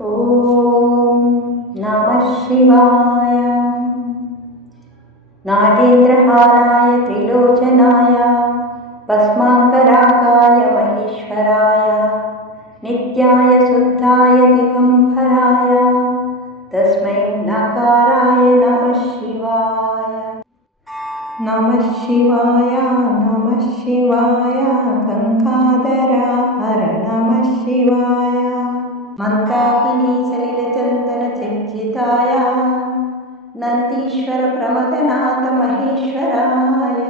ॐ नमः शिवाय। नागेन्द्रहाराय त्रिलोचनाय भस्माङ्गरागाय महेश्वराय नित्याय शुद्धाय दिगम्बराय तस्मै नकाराय नमः शिवाय। नमः शिवाय नमः शिवाय गङ्गाधरा हर नमः शिवाय। मन्दाकिनी सलिलचन्दनचर्चिताय नन्दीश्वर प्रमदनाथ महेश्वराय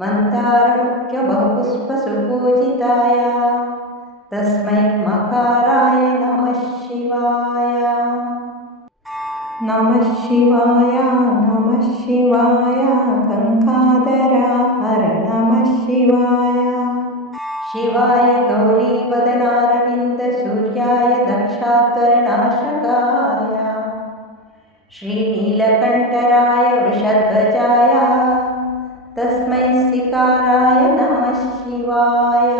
मन्दारमुख्यबहुपुष्पसुपूजिताय तस्मै मकाराय नमः शिवाय। नमः शिवाय नमः शिवाय गङ्गाधरा हर नमः शिवाय। शिवाय गौरीवदनारविन्दसूर्याय दक्षात्वरनाशकाय श्रीनीलकण्ठराय वृषध्वजाय तस्मै सिकाराय नमः शिवाय।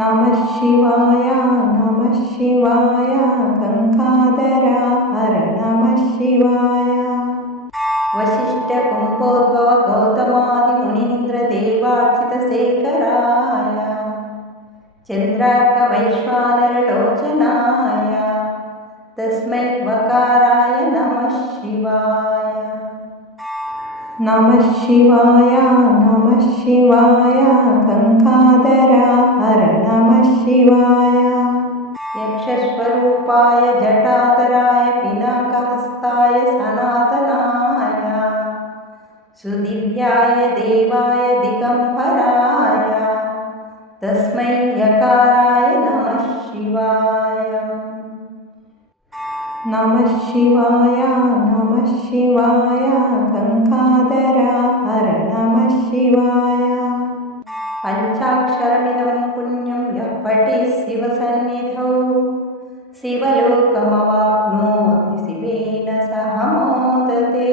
नमः शिवाय नमः शिवाय गङ्गाधरा हर नमः शिवाय। वसिष्ठकुम्भोद्भव गौतमादिमुनीन्द्रदेवार्चितशेखराय चन्द्रार्कवैश्वानरलोचनाय तस्मै वकाराय नमः शिवाय। नमः शिवाय नमः शिवाय गङ्गाधरा हर नमः शिवाय। यक्षस्वरूपाय जटाधराय पिनाकहस्ताय सनातनाय सुदिव्याय देवाय दिगम्बराय तस्मै यकाराय नमः शिवाय। नमः शिवाय नमः शिवाय गङ्गाधरा हर नमः शिवाय। पञ्चाक्षरमिदं पुण्यं यः पठेत् शिवसन्निधौ शिवलोकमवाप्नोति शिवेन सह मोदते।